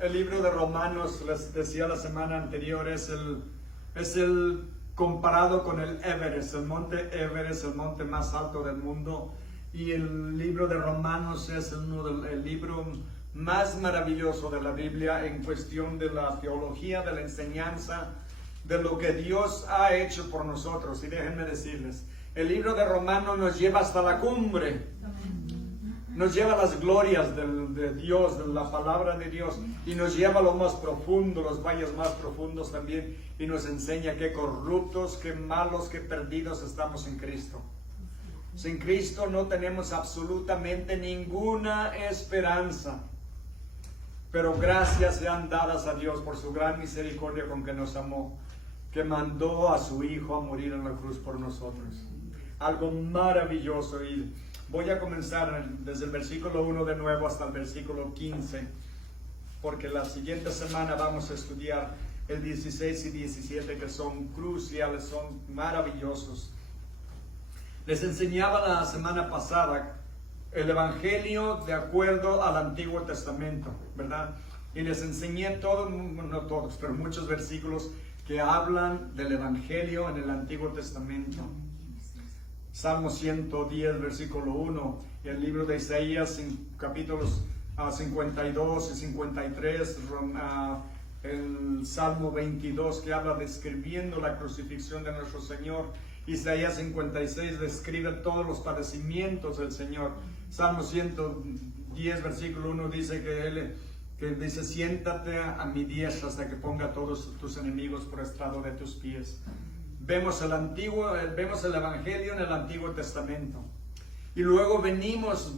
El libro de Romanos, les decía la semana anterior, es el comparado con el Everest, el monte Everest, el monte más alto del mundo. Y el libro de Romanos es el libro más maravilloso de la Biblia en cuestión de la teología, de la enseñanza, de lo que Dios ha hecho por nosotros. Y déjenme decirles, el libro de Romanos nos lleva hasta la cumbre. Nos lleva a las glorias de Dios, de la palabra de Dios, y nos lleva a lo más profundo, los valles más profundos también, y nos enseña qué corruptos, qué malos, qué perdidos estamos en Cristo. Sin Cristo no tenemos absolutamente ninguna esperanza, pero gracias sean dadas a Dios por su gran misericordia con que nos amó, que mandó a su Hijo a morir en la cruz por nosotros. Algo maravilloso. Y voy a comenzar desde el versículo 1 de nuevo hasta el versículo 15, porque la siguiente semana vamos a estudiar el 16 y 17, que son cruciales, son maravillosos. Les enseñaba la semana pasada el Evangelio de acuerdo al Antiguo Testamento, ¿verdad? Y les enseñé todos, no todos, pero muchos versículos que hablan del Evangelio en el Antiguo Testamento. Salmo 110, versículo 1, y el libro de Isaías, capítulos 52 y 53, el Salmo 22, que habla describiendo la crucifixión de nuestro Señor. Isaías 56 describe todos los padecimientos del Señor. Salmo 110, versículo 1 dice que dice: siéntate a mi diestra hasta que ponga a todos tus enemigos por estrado de tus pies. Vemos el Evangelio en el Antiguo Testamento. Y luego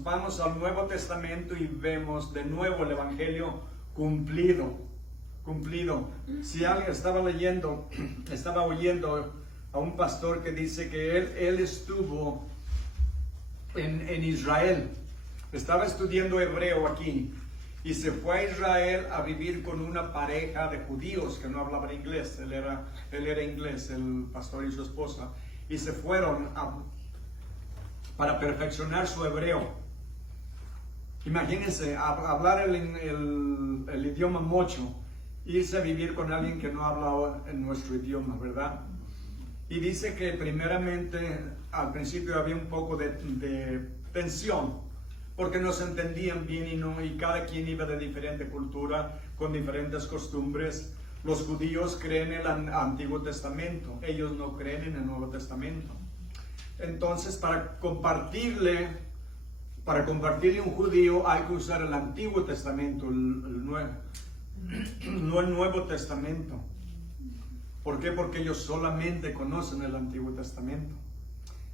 vamos al Nuevo Testamento y vemos de nuevo el Evangelio cumplido. Si alguien estaba oyendo a un pastor que dice que él estuvo en Israel, estaba estudiando hebreo aquí, y se fue a Israel a vivir con una pareja de judíos que no hablaban inglés. Él era inglés, el pastor y su esposa, y se fueron para perfeccionar su hebreo. Imagínense, hablar el idioma mocho, irse a vivir con alguien que no habla en nuestro idioma, ¿verdad? Y dice que primeramente, al principio había un poco de tensión, porque no se entendían bien y cada quien iba de diferente cultura, con diferentes costumbres. Los judíos creen en el Antiguo Testamento, ellos no creen en el Nuevo Testamento. Entonces, para compartirle a un judío hay que usar el Antiguo Testamento, no el Nuevo Testamento. ¿Por qué? Porque ellos solamente conocen el Antiguo Testamento.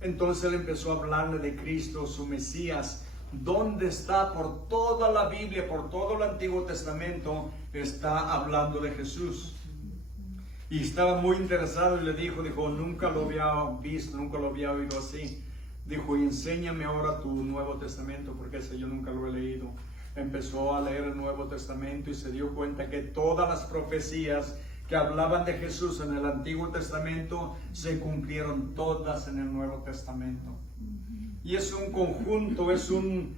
Entonces él empezó a hablarle de Cristo, su Mesías. ¿Dónde está? Por toda la Biblia, por todo el Antiguo Testamento, está hablando de Jesús. Y estaba muy interesado y le dijo, nunca lo había visto, nunca lo había oído así. Dijo, y enséñame ahora tu Nuevo Testamento, porque ese yo nunca lo he leído. Empezó a leer el Nuevo Testamento y se dio cuenta que todas las profecías que hablaban de Jesús en el Antiguo Testamento se cumplieron todas en el Nuevo Testamento. Y es un conjunto, es un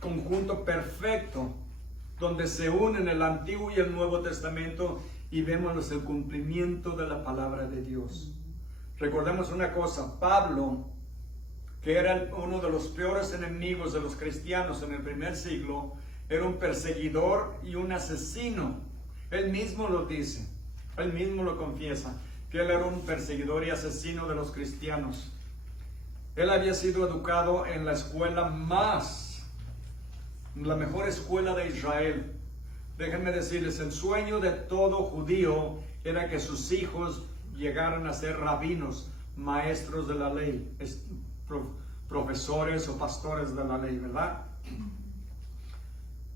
conjunto perfecto, donde se unen el Antiguo y el Nuevo Testamento y vemos el cumplimiento de la palabra de Dios. Recordemos una cosa, Pablo, que era uno de los peores enemigos de los cristianos en el primer siglo, era un perseguidor y un asesino. Él mismo lo dice, él mismo lo confiesa, que él era un perseguidor y asesino de los cristianos. Él había sido educado en la mejor escuela de Israel. Déjenme decirles, el sueño de todo judío era que sus hijos llegaran a ser rabinos, maestros de la ley, profesores o pastores de la ley, ¿verdad?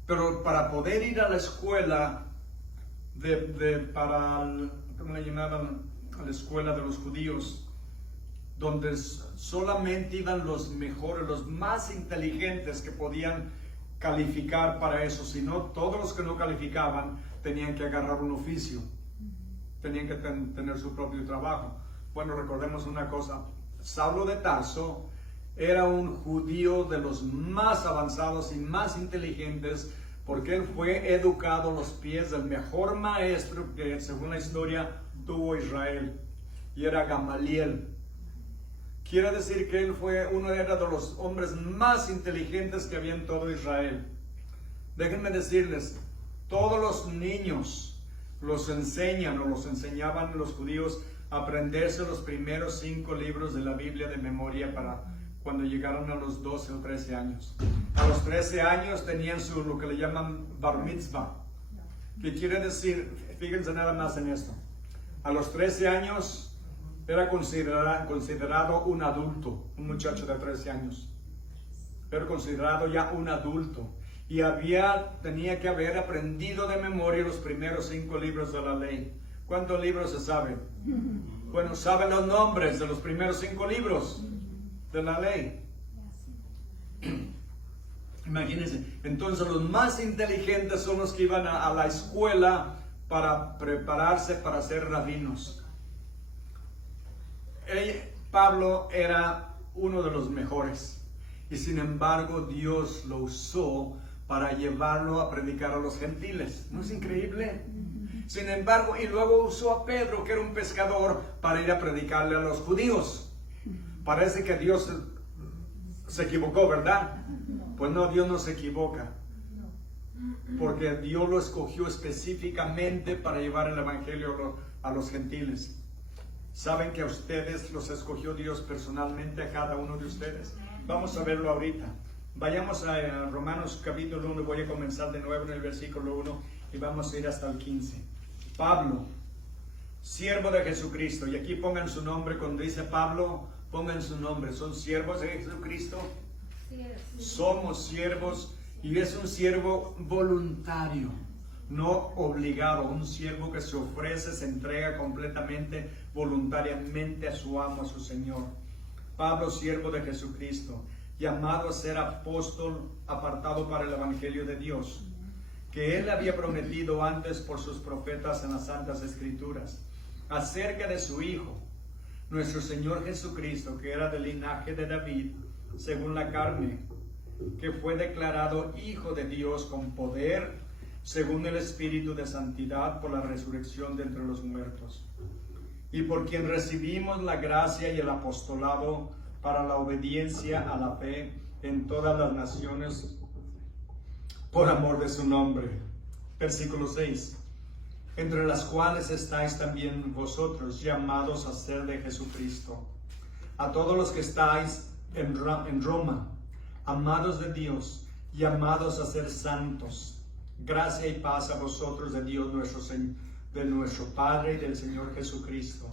Pero para poder ir a la escuela ¿cómo le llamaban? A la escuela de los judíos, donde solamente iban los mejores, los más inteligentes que podían calificar para eso. Si no, todos los que no calificaban tenían que agarrar un oficio, tenían que tener su propio trabajo. Bueno, recordemos una cosa, Saulo de Tarso era un judío de los más avanzados y más inteligentes porque él fue educado a los pies del mejor maestro que según la historia tuvo Israel, y era Gamaliel. Quiere decir que él fue era de los hombres más inteligentes que había en todo Israel. Déjenme decirles, todos los niños los enseñaban los judíos a aprenderse los primeros 5 libros de la Biblia de memoria para cuando llegaron a los 12 o 13 años. A los 13 años tenían lo que le llaman bar mitzvah, que quiere decir, fíjense nada más en esto, a los 13 años era considerado un adulto, un muchacho de 13 años, era considerado ya un adulto, y tenía que haber aprendido de memoria los primeros 5 libros de la ley. ¿Cuántos libros se saben? Bueno, saben los nombres de los primeros 5 libros de la ley. Imagínense, entonces los más inteligentes son los que iban a la escuela para prepararse para ser rabinos. Pablo era uno de los mejores, y sin embargo Dios lo usó para llevarlo a predicar a los gentiles. ¿No es increíble? Sin embargo, y luego usó a Pedro, que era un pescador, para ir a predicarle a los judíos. Parece que Dios se equivocó, ¿verdad? Pues no, Dios no se equivoca, porque Dios lo escogió específicamente para llevar el evangelio a los gentiles. ¿Saben que a ustedes los escogió Dios personalmente, a cada uno de ustedes? Vamos a verlo ahorita. Vayamos a Romanos capítulo 1, voy a comenzar de nuevo en el versículo 1 y vamos a ir hasta el 15. Pablo, siervo de Jesucristo, y aquí pongan su nombre, cuando dice Pablo, pongan su nombre. ¿Son siervos de Jesucristo? Somos siervos, y es un siervo voluntario, no obligado, un siervo que se ofrece, se entrega completamente, voluntariamente a su amo, a su Señor. Pablo, siervo de Jesucristo, llamado a ser apóstol, apartado para el evangelio de Dios, que él había prometido antes por sus profetas en las Santas Escrituras, acerca de su Hijo, nuestro Señor Jesucristo, que era del linaje de David, según la carne, que fue declarado Hijo de Dios con poder, según el Espíritu de santidad, por la resurrección de entre los muertos, y por quien recibimos la gracia y el apostolado para la obediencia a la fe en todas las naciones, por amor de su nombre. Versículo 6. Entre las cuales estáis también vosotros, llamados a ser de Jesucristo. A todos los que estáis en Roma, amados de Dios, llamados a ser santos. Gracia y paz a vosotros de Dios de nuestro Padre y del Señor Jesucristo.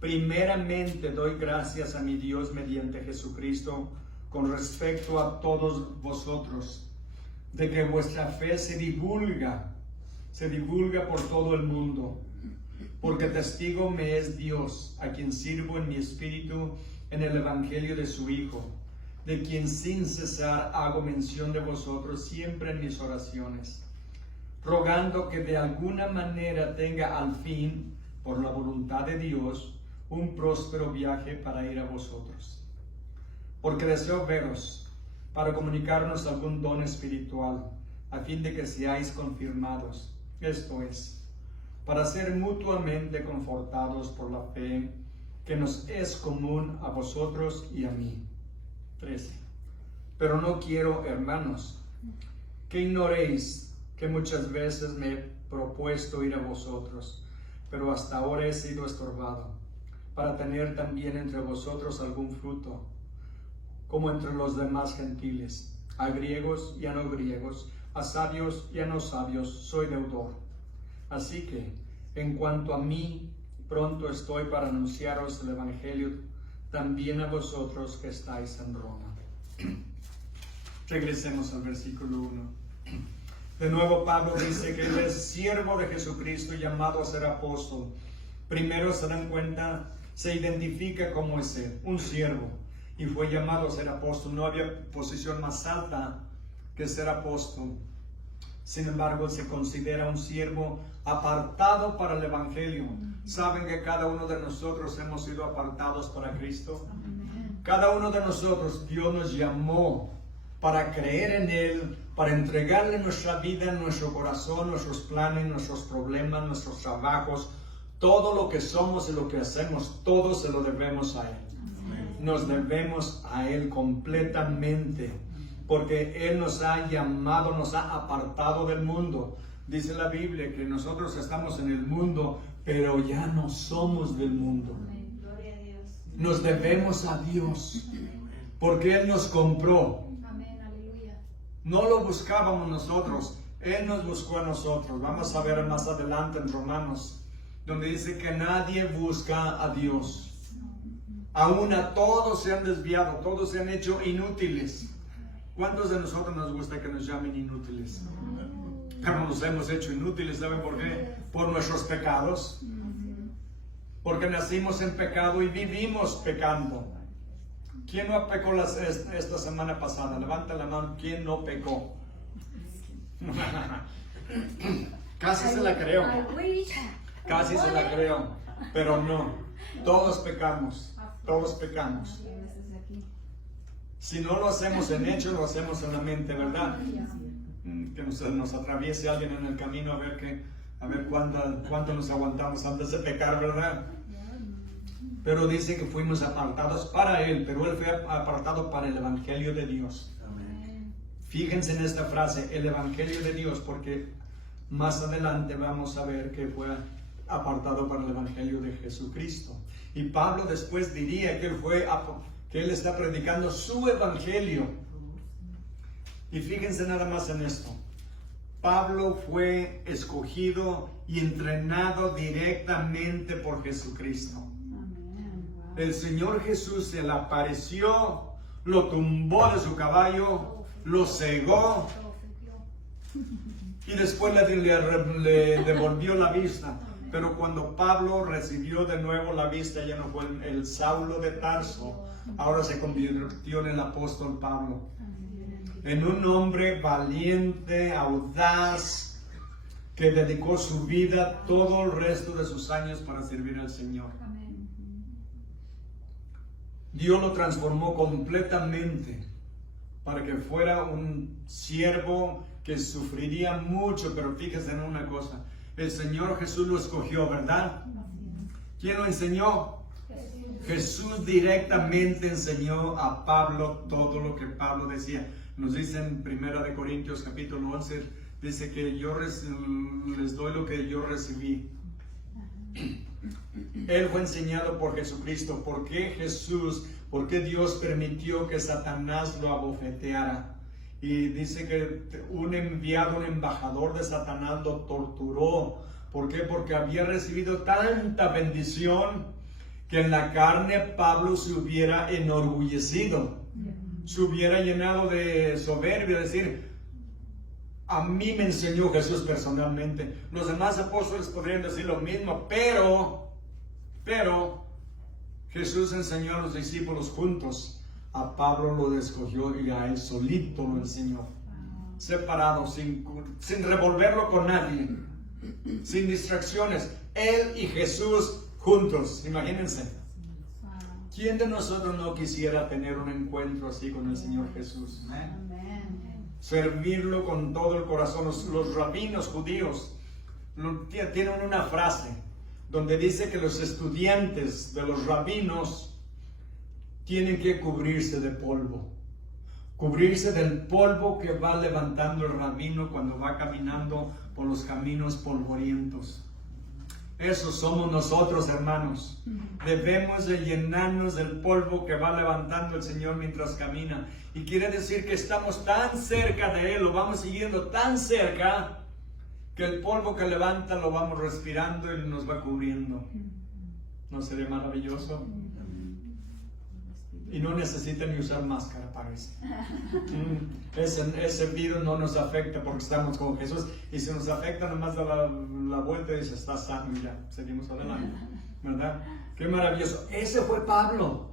Primeramente doy gracias a mi Dios mediante Jesucristo con respecto a todos vosotros, de que vuestra fe se divulga por todo el mundo, porque testigo me es Dios, a quien sirvo en mi espíritu en el evangelio de su Hijo, de quien sin cesar hago mención de vosotros siempre en mis oraciones, rogando que de alguna manera tenga al fin, por la voluntad de Dios, un próspero viaje para ir a vosotros. Porque deseo veros, para comunicarnos algún don espiritual, a fin de que seáis confirmados, esto es, para ser mutuamente confortados por la fe que nos es común a vosotros y a mí. 13. Pero no quiero, hermanos, que ignoréis que muchas veces me he propuesto ir a vosotros, pero hasta ahora he sido estorbado, para tener también entre vosotros algún fruto, como entre los demás gentiles, a griegos y a no griegos, a sabios y a no sabios, soy deudor. Así que, en cuanto a mí, pronto estoy para anunciaros el evangelio también a vosotros que estáis en Roma. Regresemos al versículo 1. De nuevo Pablo dice que él es siervo de Jesucristo, llamado a ser apóstol. Primero se dan cuenta, se identifica como es él, un siervo, y fue llamado a ser apóstol. No había posición más alta que ser apóstol. Sin embargo, se considera un siervo apartado para el evangelio. ¿Saben que cada uno de nosotros hemos sido apartados para Cristo? Cada uno de nosotros, Dios nos llamó para creer en Él, para entregarle nuestra vida, nuestro corazón, nuestros planes, nuestros problemas, nuestros trabajos, todo lo que somos y lo que hacemos, todo se lo debemos a Él. Nos debemos a Él completamente, porque Él nos ha llamado, nos ha apartado del mundo. Dice la Biblia que nosotros estamos en el mundo, pero ya no somos del mundo. Nos debemos a Dios, porque Él nos compró. No lo buscábamos nosotros, Él nos buscó a nosotros. Vamos a ver más adelante en Romanos, donde dice que nadie busca a Dios. Aún a todos se han desviado, todos se han hecho inútiles. ¿Cuántos de nosotros nos gusta que nos llamen inútiles? Pero nos hemos hecho inútiles, ¿saben por qué? Por nuestros pecados. Porque nacimos en pecado y vivimos pecando. ¿Quién no pecó esta semana pasada? Levanta la mano. ¿Quién no pecó? Casi se la creo. Casi se la creo. Pero no. Todos pecamos. Todos pecamos. Si no lo hacemos en hecho, lo hacemos en la mente, ¿verdad? Que nos atraviese alguien en el camino a ver cuánto nos aguantamos antes de pecar, ¿verdad? Pero dice que fuimos apartados para Él, pero Él fue apartado para el Evangelio de Dios. Amén. Fíjense en esta frase, el Evangelio de Dios, porque más adelante vamos a ver que fue apartado para el Evangelio de Jesucristo. Y Pablo después diría que Él está predicando su Evangelio. Y fíjense nada más en esto. Pablo fue escogido y entrenado directamente por Jesucristo. El Señor Jesús se le apareció, lo tumbó de su caballo, lo cegó y después le devolvió la vista. Pero cuando Pablo recibió de nuevo la vista, ya no fue el Saulo de Tarso, ahora se convirtió en el apóstol Pablo. En un hombre valiente, audaz, que dedicó su vida, todo el resto de sus años para servir al Señor. Dios lo transformó completamente para que fuera un siervo que sufriría mucho, pero fíjense en una cosa, el Señor Jesús lo escogió, ¿verdad? ¿Quién lo enseñó? Jesús directamente enseñó a Pablo todo lo que Pablo decía. Nos dice en 1 Corintios capítulo 11, dice que yo les doy lo que yo recibí. Él fue enseñado por Jesucristo. ¿Por qué Dios permitió que Satanás lo abofeteara? Y dice que un embajador de Satanás lo torturó. ¿Por qué? Porque había recibido tanta bendición que en la carne Pablo se hubiera enorgullecido, se hubiera llenado de soberbia, decir, a mí me enseñó Jesús personalmente. Los demás apóstoles podrían decir lo mismo, pero Jesús enseñó a los discípulos juntos. A Pablo lo escogió y a él solito lo enseñó. Separado, sin revolverlo con nadie, sin distracciones. Él y Jesús juntos, imagínense. ¿Quién de nosotros no quisiera tener un encuentro así con el Señor Jesús? Servirlo con todo el corazón. Los rabinos judíos tienen una frase donde dice que los estudiantes de los rabinos tienen que cubrirse de polvo. Cubrirse del polvo que va levantando el rabino cuando va caminando por los caminos polvorientos. Eso somos nosotros, hermanos. Debemos de llenarnos del polvo que va levantando el Señor mientras camina. Y quiere decir que estamos tan cerca de Él, lo vamos siguiendo tan cerca, que el polvo que levanta lo vamos respirando y nos va cubriendo. ¿No sería maravilloso? Y no necesitan ni usar máscara para eso. Ese virus no nos afecta porque estamos con Jesús. Y si nos afecta, nomás da la vuelta y dice, está sano y ya, seguimos adelante. ¿Verdad? Qué maravilloso. Ese fue Pablo,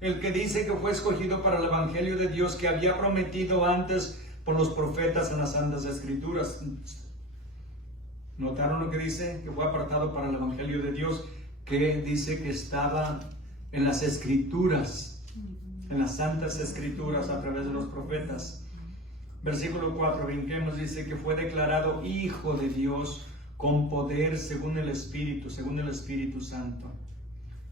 el que dice que fue escogido para el Evangelio de Dios que había prometido antes por los profetas en las Santas Escrituras. ¿Notaron lo que dice? Que fue apartado para el Evangelio de Dios, que dice que estaba en las Escrituras. en las Santas Escrituras a través de los profetas. Versículo 4, brinquemos, dice que fue declarado Hijo de Dios con poder según el Espíritu Santo.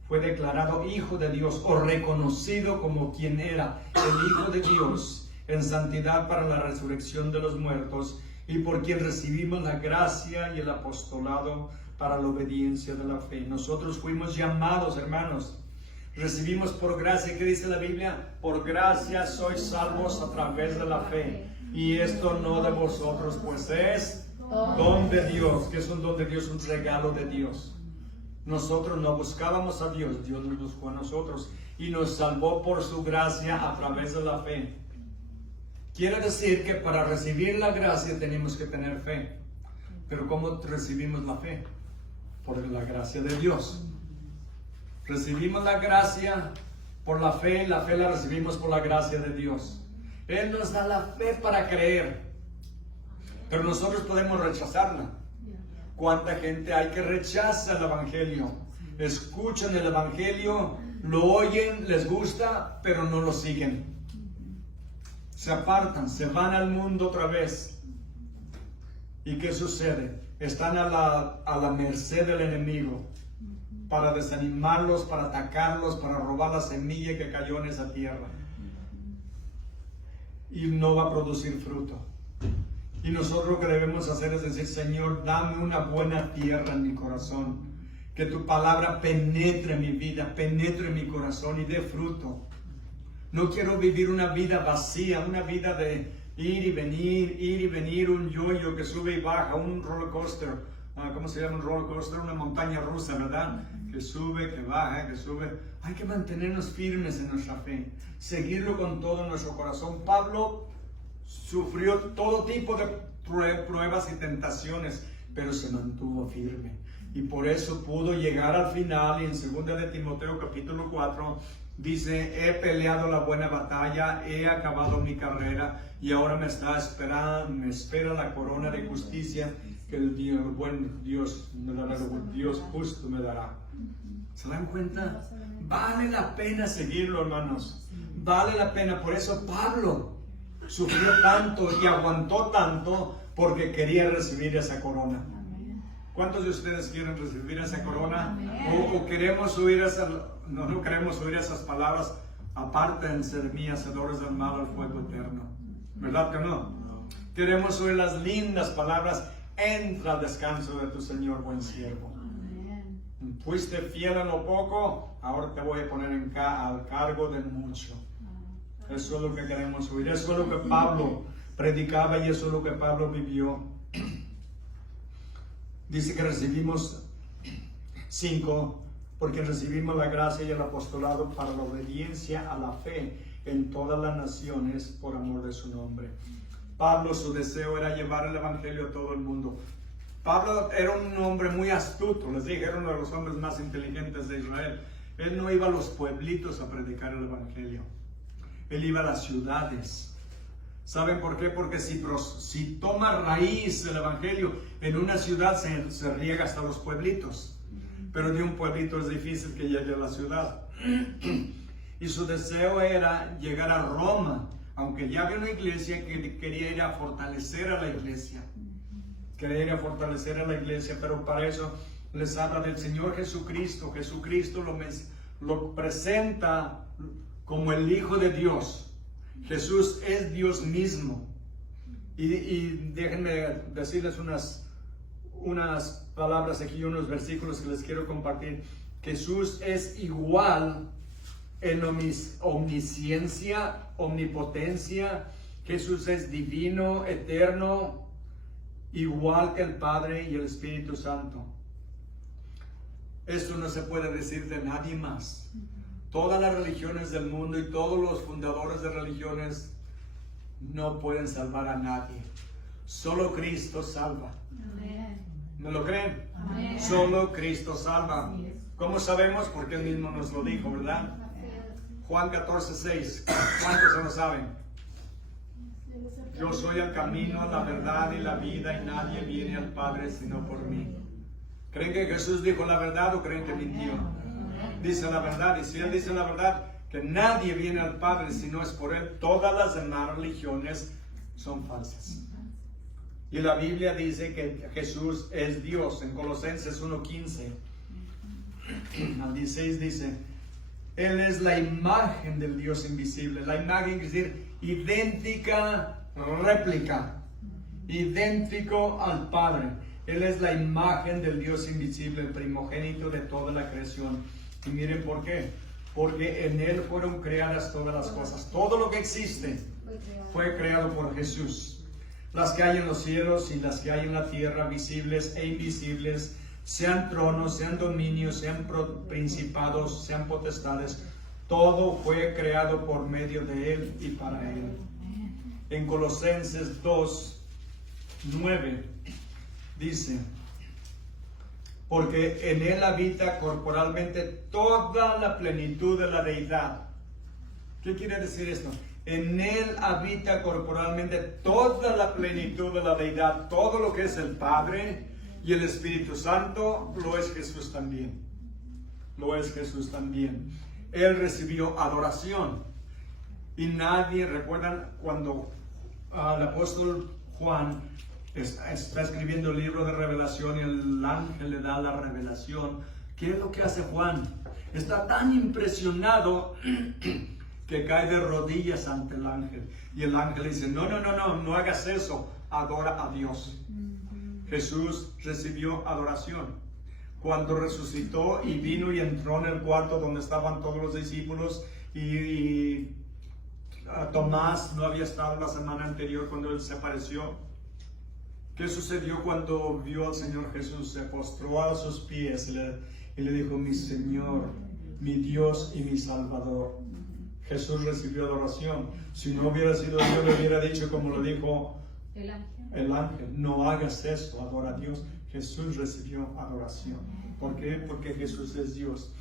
Fue declarado Hijo de Dios o reconocido como quien era el Hijo de Dios en santidad para la resurrección de los muertos y por quien recibimos la gracia y el apostolado para la obediencia de la fe. Nosotros fuimos llamados, hermanos. Recibimos por gracia. ¿Qué dice la Biblia? Por gracia sois salvos a través de la fe. Y esto no de vosotros, pues es don de Dios. ¿Qué es un don de Dios? Un regalo de Dios. Nosotros no buscábamos a Dios, Dios nos buscó a nosotros y nos salvó por su gracia a través de la fe. Quiere decir que para recibir la gracia tenemos que tener fe. Pero ¿cómo recibimos la fe? Por la gracia de Dios. Recibimos la gracia por la fe la recibimos por la gracia de Dios. Él nos da la fe para creer, pero nosotros podemos rechazarla. ¿Cuánta gente hay que rechaza el Evangelio? Escuchan el Evangelio, lo oyen, les gusta, pero no lo siguen. Se apartan, se van al mundo otra vez. ¿Y qué sucede? Están a la merced del enemigo para desanimarlos, para atacarlos, para robar la semilla que cayó en esa tierra. Y no va a producir fruto. Y nosotros lo que debemos hacer es decir: Señor, dame una buena tierra en mi corazón. Que tu palabra penetre mi vida, penetre mi corazón y dé fruto. No quiero vivir una vida vacía, una vida de ir y venir, un yoyo que sube y baja, un roller coaster. ¿Cómo se llama un roller coaster? Una montaña rusa, ¿verdad? Que sube, que baja, que sube. Hay que mantenernos firmes en nuestra fe, seguirlo con todo nuestro corazón. Pablo sufrió todo tipo de pruebas y tentaciones, pero se mantuvo firme. Y por eso pudo llegar al final. Y en 2 de Timoteo capítulo 4 dice: he peleado la buena batalla, he acabado mi carrera y ahora me espera la corona de justicia que el buen Dios me dará, el Dios justo me dará. ¿Se dan cuenta? Vale la pena seguirlo, hermanos. Vale la pena. Por eso Pablo sufrió tanto y aguantó tanto, porque quería recibir esa corona. ¿Cuántos de ustedes quieren recibir esa corona? O queremos oír no queremos oír esas palabras: apártense de mí, hacedores del mal, al fuego eterno. ¿Verdad que no? Queremos oír las lindas palabras: entra al descanso de tu Señor, buen siervo. Fuiste fiel en lo poco, ahora te voy a poner al cargo de mucho. Eso es lo que queremos oír. Eso es lo que Pablo predicaba y eso es lo que Pablo vivió. Dice que recibimos 5, porque recibimos la gracia y el apostolado para la obediencia a la fe en todas las naciones por amor de su nombre. Pablo, su deseo era llevar el Evangelio a todo el mundo. Pablo era un hombre muy astuto, les dije, era uno de los hombres más inteligentes de Israel. Él no iba a los pueblitos a predicar el Evangelio. Él iba a las ciudades. ¿Saben por qué? Porque si toma raíz el Evangelio en una ciudad, se riega hasta los pueblitos. Pero de un pueblito es difícil que llegue a la ciudad. Y su deseo era llegar a Roma, aunque ya había una iglesia que quería ir a fortalecer a la iglesia. Quería ir a fortalecer a la iglesia, pero para eso les habla del Señor Jesucristo. Jesucristo lo presenta como el Hijo de Dios. Jesús es Dios mismo. Y déjenme decirles unas palabras aquí, unos versículos que les quiero compartir. Jesús es igual en omnisciencia, omnipotencia. Jesús es divino, eterno, igual que el Padre y el Espíritu Santo. Esto no se puede decir de nadie más. Todas las religiones del mundo y todos los fundadores de religiones no pueden salvar a nadie. Solo Cristo salva. Amén. ¿Me lo creen? Amén. Solo Cristo salva. ¿Cómo sabemos? Porque Él mismo nos lo dijo, ¿verdad? Juan 14:6. ¿Cuántos se lo saben? Yo soy el camino, la verdad y la vida, y nadie viene al Padre sino por mí. ¿Creen que Jesús dijo la verdad o creen que mintió? Dice la verdad, y si Él dice la verdad, que nadie viene al Padre si no es por Él. Todas las demás religiones son falsas. Y la Biblia dice que Jesús es Dios. En Colosenses 1:15 al 16 dice: Él es la imagen del Dios invisible. La imagen quiere decir idéntica, réplica, idéntico al Padre. Él es la imagen del Dios invisible, el primogénito de toda la creación. Y miren por qué. Porque en Él fueron creadas todas las cosas. Todo lo que existe fue creado por Jesús. Las que hay en los cielos y las que hay en la tierra, visibles e invisibles, sean tronos, sean dominios, sean principados, sean potestades, todo fue creado por medio de Él y para Él. En Colosenses 2:9 dice: porque en Él habita corporalmente toda la plenitud de la deidad. ¿Qué quiere decir esto? En Él habita corporalmente toda la plenitud de la deidad. Todo lo que es el Padre y el Espíritu Santo, lo es Jesús también. Lo es Jesús también. Él recibió adoración. Y nadie, ¿recuerdan cuando el apóstol Juan está escribiendo el libro de Revelación y el ángel le da la revelación? ¿Qué es lo que hace Juan? Está tan impresionado que cae de rodillas ante el ángel. Y el ángel dice: no hagas eso, adora a Dios. Jesús recibió adoración. Cuando resucitó y vino y entró en el cuarto donde estaban todos los discípulos y Tomás no había estado la semana anterior cuando él se apareció. ¿Qué sucedió cuando vio al Señor Jesús? Se postró a sus pies y le dijo: mi Señor, mi Dios y mi Salvador. Jesús recibió adoración. Si no hubiera sido Dios, le hubiera dicho como lo dijo el ángel: no hagas eso, adora a Dios. Jesús recibió adoración. ¿Por qué? Porque Jesús es Dios.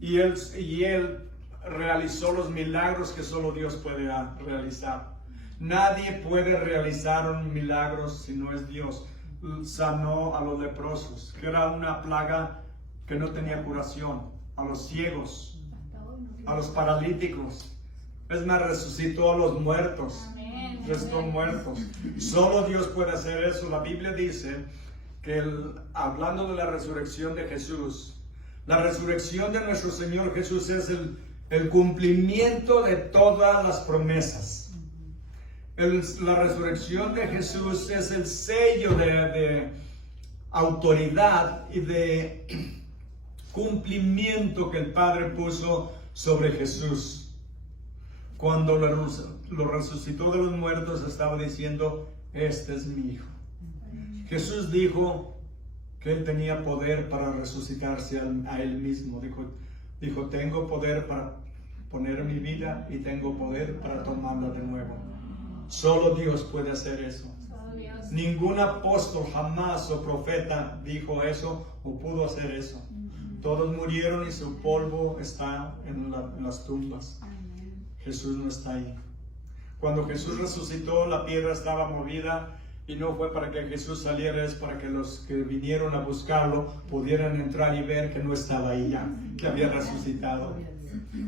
Y él realizó los milagros que solo Dios puede realizar. Nadie puede realizar un milagro si no es Dios. Sanó a los leprosos, que era una plaga que no tenía curación. A los ciegos, a los paralíticos. Es más, resucitó a los muertos. Restó muertos. Solo Dios puede hacer eso. La Biblia dice que hablando de la resurrección de Jesús, la resurrección de nuestro Señor Jesús es el cumplimiento de todas las promesas. La resurrección de Jesús es el sello de autoridad y de cumplimiento que el Padre puso sobre Jesús. Cuando lo resucitó de los muertos, estaba diciendo: este es mi Hijo. Jesús dijo que Él tenía poder para resucitarse a Él mismo. Dijo: tengo poder para poner mi vida y tengo poder para tomarla de nuevo. Solo Dios puede hacer eso. Ningún apóstol jamás o profeta dijo eso o pudo hacer eso. Todos murieron y su polvo está en las tumbas. Jesús no está ahí. Cuando Jesús resucitó, la piedra estaba movida y no fue para que Jesús saliera, es para que los que vinieron a buscarlo pudieran entrar y ver que no estaba ahí ya, que había resucitado.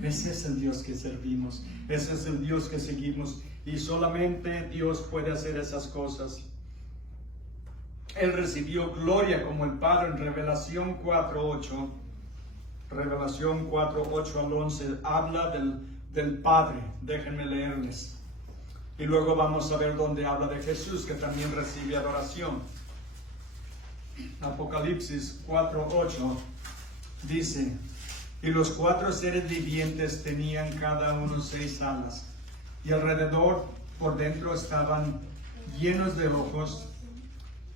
Ese es el Dios que servimos, ese es el Dios que seguimos, y solamente Dios puede hacer esas cosas. Él recibió gloria como el Padre. En Revelación 4:8, Revelación 4:8 al 11, habla del Padre. Déjenme leerles. Y luego vamos a ver dónde habla de Jesús, que también recibe adoración. Apocalipsis 4:8 dice: y los 4 seres vivientes tenían cada uno 6 alas, y alrededor por dentro estaban llenos de ojos,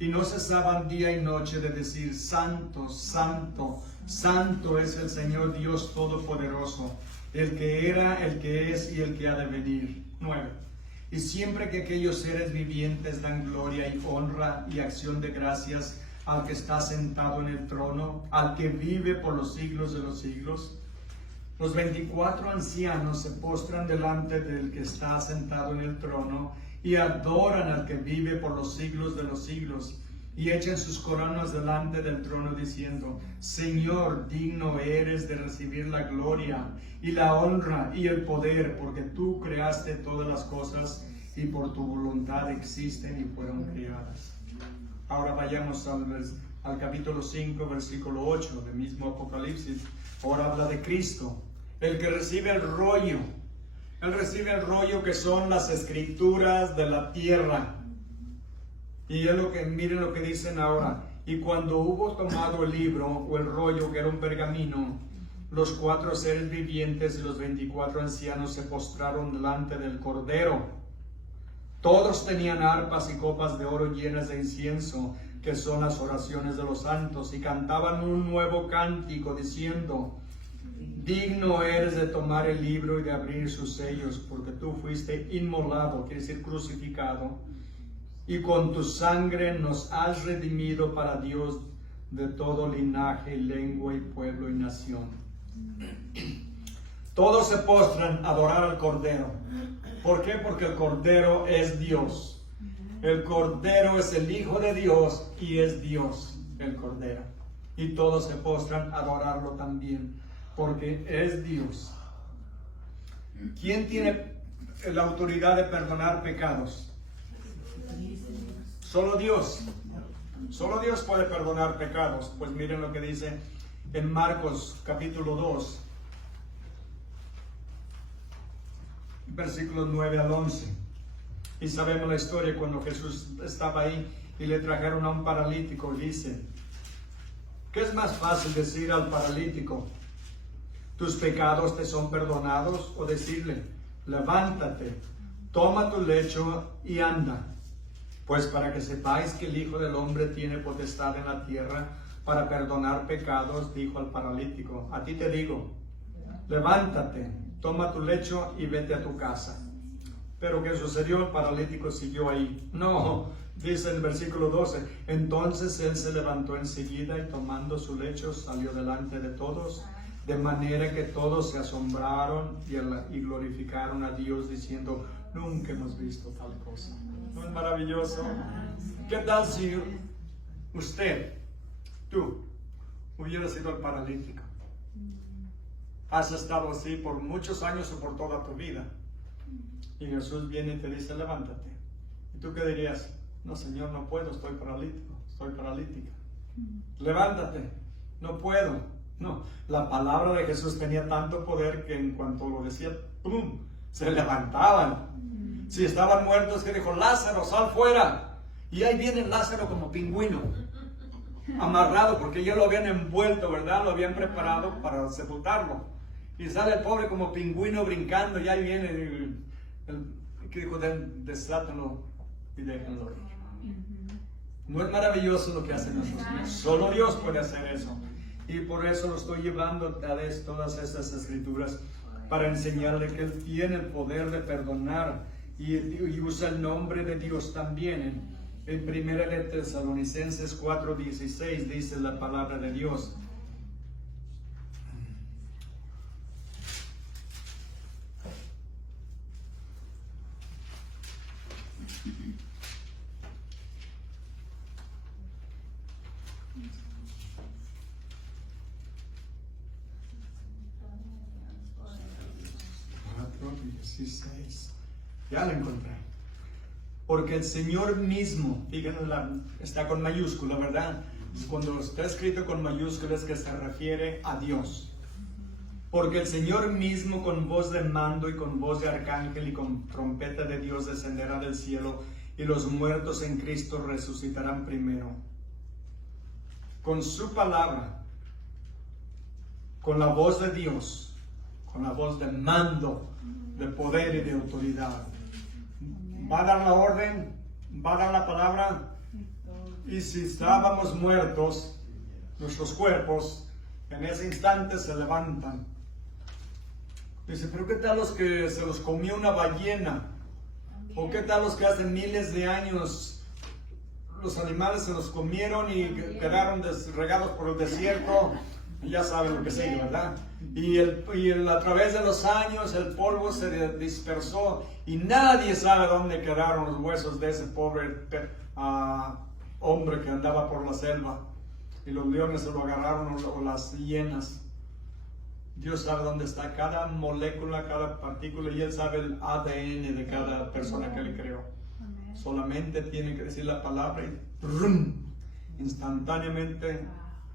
y no cesaban día y noche de decir: Santo, Santo, Santo es el Señor Dios Todopoderoso, el que era, el que es y el que ha de venir. 9. Y siempre que aquellos seres vivientes dan gloria y honra y acción de gracias al que está sentado en el trono, al que vive por los siglos de los siglos, los 24 ancianos se postran delante del que está sentado en el trono y adoran al que vive por los siglos de los siglos, y echen sus coronas delante del trono diciendo: Señor, digno eres de recibir la gloria y la honra y el poder, porque tú creaste todas las cosas y por tu voluntad existen y fueron creadas. Ahora vayamos al capítulo 5, versículo 8 del mismo Apocalipsis. Ahora habla de Cristo, el que recibe el rollo. Él recibe el rollo que son las escrituras de la tierra. Y es miren lo que dicen ahora. Y cuando hubo tomado el libro o el rollo, que era un pergamino, los 4 seres vivientes y los 24 ancianos se postraron delante del Cordero. Todos tenían arpas y copas de oro llenas de incienso, que son las oraciones de los santos, y cantaban un nuevo cántico diciendo: Digno eres de tomar el libro y de abrir sus sellos, porque tú fuiste inmolado, quiere decir crucificado, y con tu sangre nos has redimido para Dios de todo linaje, lengua y pueblo y nación. Todos se postran a adorar al Cordero. ¿Por qué? Porque el Cordero es Dios. El Cordero es el Hijo de Dios y es Dios el Cordero. Y todos se postran a adorarlo también, porque es Dios. ¿Quién tiene la autoridad de perdonar pecados? Solo Dios. Solo Dios puede perdonar pecados. Pues miren lo que dice en Marcos capítulo 2, versículos 9 al 11. Y sabemos la historia cuando Jesús estaba ahí y le trajeron a un paralítico. Dice: ¿qué es más fácil decir al paralítico: tus pecados te son perdonados? O decirle: levántate, toma tu lecho y anda. Pues para que sepáis que el Hijo del Hombre tiene potestad en la tierra para perdonar pecados, dijo al paralítico: a ti te digo, levántate, toma tu lecho y vete a tu casa. Pero ¿qué sucedió? El paralítico siguió ahí. No, dice el versículo 12, entonces él se levantó enseguida y tomando su lecho salió delante de todos, de manera que todos se asombraron y glorificaron a Dios diciendo: nunca hemos visto tal cosa. ¿No es maravilloso? ¿Qué tal si tú, hubieras sido el paralítico? Has estado así por muchos años o por toda tu vida. Y Jesús viene y te dice: levántate. ¿Y tú qué dirías? No, Señor, no puedo, estoy paralítico, estoy paralítica. Levántate, no puedo. No, la palabra de Jesús tenía tanto poder que en cuanto lo decía, ¡pum!, se levantaban. Si estaban muertos, que dijo: Lázaro, sal fuera. Y ahí viene Lázaro como pingüino, amarrado, porque ya lo habían envuelto, ¿verdad? Lo habían preparado para sepultarlo. Y sale el pobre como pingüino brincando, y ahí viene que dijo: desátenlo y déjenlo ir. ¿No es maravilloso lo que hacen nuestros Dios? Solo Dios puede hacer eso. Y por eso lo estoy llevando a todas estas escrituras, para enseñarle que Él tiene el poder de perdonar y usa el nombre de Dios también. En 1 Tesalonicenses 4:16 dice la palabra de Dios: ya lo encontré. Porque el Señor mismo, fíjense, está con mayúscula, ¿verdad? Cuando está escrito con mayúsculas, que se refiere a Dios. Porque el Señor mismo, con voz de mando y con voz de arcángel y con trompeta de Dios, descenderá del cielo, y los muertos en Cristo resucitarán primero. Con su palabra, con la voz de Dios, con la voz de mando, de poder y de autoridad, va a dar la orden, va a dar la palabra. Y si estábamos muertos, nuestros cuerpos en ese instante se levantan. Dice: pero ¿qué tal los que se los comió una ballena? ¿O qué tal los que hace miles de años los animales se los comieron y quedaron regados por el desierto? Ya saben lo que sigue, ¿verdad? Y a través de los años el polvo se dispersó y nadie sabe dónde quedaron los huesos de ese pobre hombre que andaba por la selva y los leones se lo agarraron o las hienas. Dios sabe dónde está cada molécula, cada partícula, y Él sabe el ADN de cada persona que Él creó. Solamente tiene que decir la palabra y ¡rum! Instantáneamente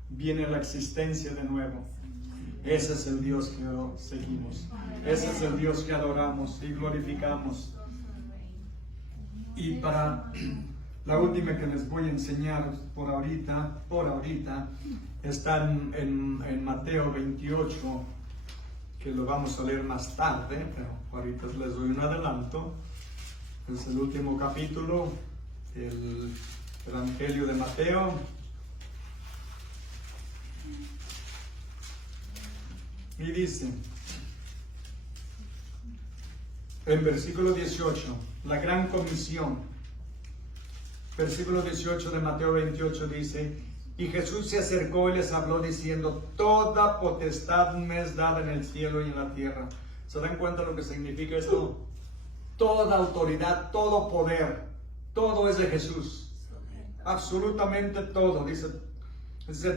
viene la existencia de nuevo. Ese es el Dios que seguimos. Ese es el Dios que adoramos y glorificamos. Y para la última que les voy a enseñar por ahorita está en Mateo 28, que lo vamos a leer más tarde, pero ahorita les doy un adelanto. Es el último capítulo del Evangelio de Mateo. Y dice, en versículo 18, la gran comisión. Versículo 18 de Mateo 28 dice, y Jesús se acercó y les habló diciendo, toda potestad me es dada en el cielo y en la tierra. ¿Se dan cuenta lo que significa esto? Toda autoridad, todo poder, todo es de Jesús. Absolutamente todo. Dice,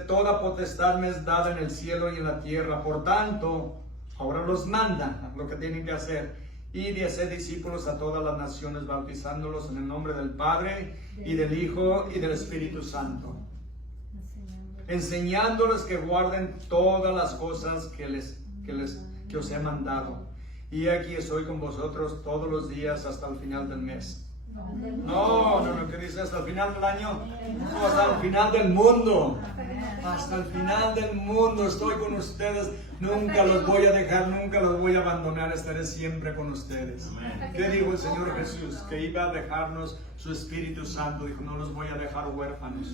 toda potestad me es dada en el cielo y en la tierra. Por tanto, ahora los manda lo que tienen que hacer. Y de hacer discípulos a todas las naciones, bautizándolos en el nombre del Padre y del Hijo y del Espíritu Santo, enseñándoles que guarden todas las cosas que os he mandado. Y aquí estoy con vosotros todos los días hasta el final del mes. No, ¿qué dice? ¿Hasta el final del año? No, hasta el final del mundo. Hasta el final del mundo estoy con ustedes. Nunca los voy a dejar, nunca los voy a abandonar. Estaré siempre con ustedes. ¿Qué dijo el Señor Jesús? Que iba a dejarnos su Espíritu Santo. Dijo, no los voy a dejar huérfanos.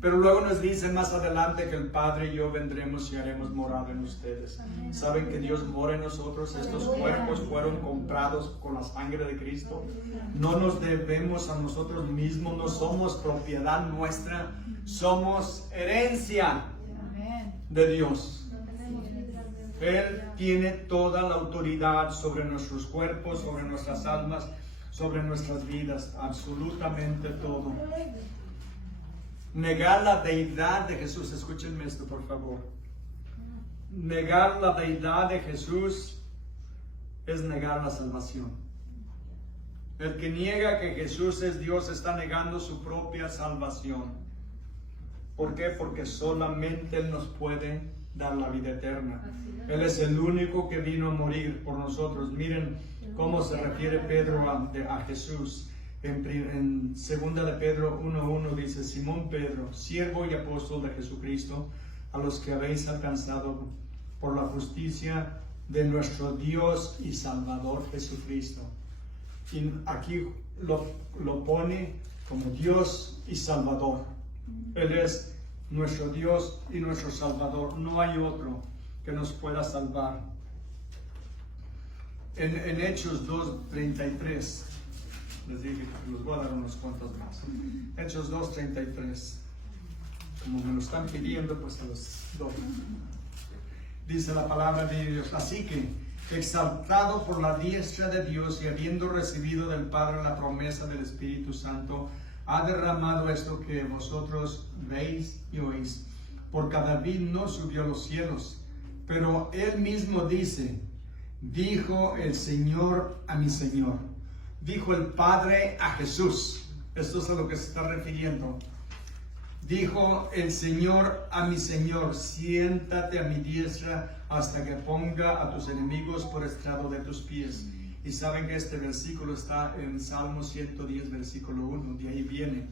Pero luego nos dice más adelante que el Padre y yo vendremos y haremos morada en ustedes. ¿Saben que Dios mora en nosotros? Estos cuerpos fueron comprados con la sangre de Cristo. No nos debemos a nosotros mismos, no somos propiedad nuestra, somos herencia de Dios. Él tiene toda la autoridad sobre nuestros cuerpos, sobre nuestras almas, sobre nuestras vidas, absolutamente todo. Negar la deidad de Jesús, escúchenme esto por favor. Negar la deidad de Jesús es negar la salvación. El que niega que Jesús es Dios está negando su propia salvación. ¿Por qué? Porque solamente Él nos puede dar la vida eterna. Él es el único que vino a morir por nosotros. Miren cómo se refiere Pedro a Jesús. En 2 de Pedro 1:1 dice, Simón Pedro, siervo y apóstol de Jesucristo, a los que habéis alcanzado por la justicia de nuestro Dios y Salvador Jesucristo. Y aquí lo pone como Dios y Salvador. Él es nuestro Dios y nuestro Salvador. No hay otro que nos pueda salvar. En Hechos 2:33, les dije que los voy a dar unos cuantos más. Hechos 2:33. Como me lo están pidiendo, pues se los doy. Dice la palabra de Dios. Así que, exaltado por la diestra de Dios y habiendo recibido del Padre la promesa del Espíritu Santo, ha derramado esto que vosotros veis y oís. Porque David no subió a los cielos, pero él mismo dice, dijo el Señor a mi Señor. Dijo el Padre a Jesús. Esto es a lo que se está refiriendo. Dijo el Señor a mi Señor, siéntate a mi diestra hasta que ponga a tus enemigos por estrado de tus pies. Y saben que este versículo está en Salmo 110, versículo 1, de ahí viene.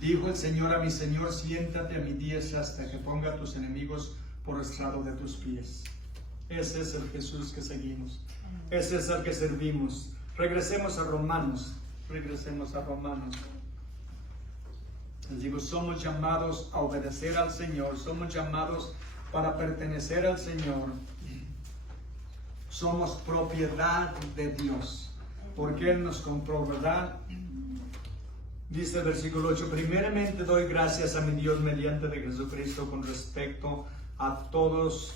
Dijo el Señor a mi Señor, siéntate a mi diestra hasta que ponga a tus enemigos por estrado de tus pies. Ese es el Jesús que seguimos. Ese es el que servimos. Regresemos a Romanos. Les digo, somos llamados a obedecer al Señor. Somos llamados para pertenecer al Señor. Somos propiedad de Dios, porque Él nos compró, ¿verdad? Dice el versículo 8, primeramente doy gracias a mi Dios mediante de Jesucristo con respecto a todos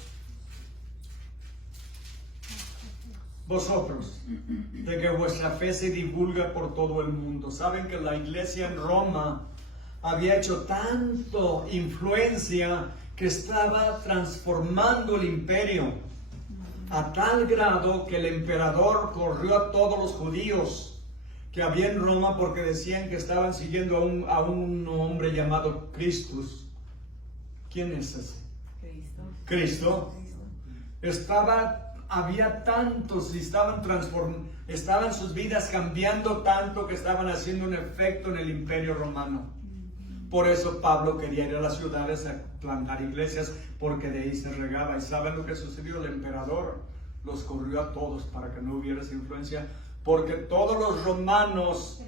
vosotros, de que vuestra fe se divulga por todo el mundo. Saben que la iglesia en Roma había hecho tanto influencia que estaba transformando el imperio a tal grado que el emperador corrió a todos los judíos que había en Roma porque decían que estaban siguiendo a un hombre llamado Christus. ¿Quién es ese? Cristo. Había tantos y estaban sus vidas cambiando tanto que estaban haciendo un efecto en el imperio romano. Por eso Pablo quería ir a las ciudades a plantar iglesias, porque de ahí se regaba. ¿Y saben lo que sucedió? El emperador los corrió a todos para que no hubiera esa influencia, porque todos los romanos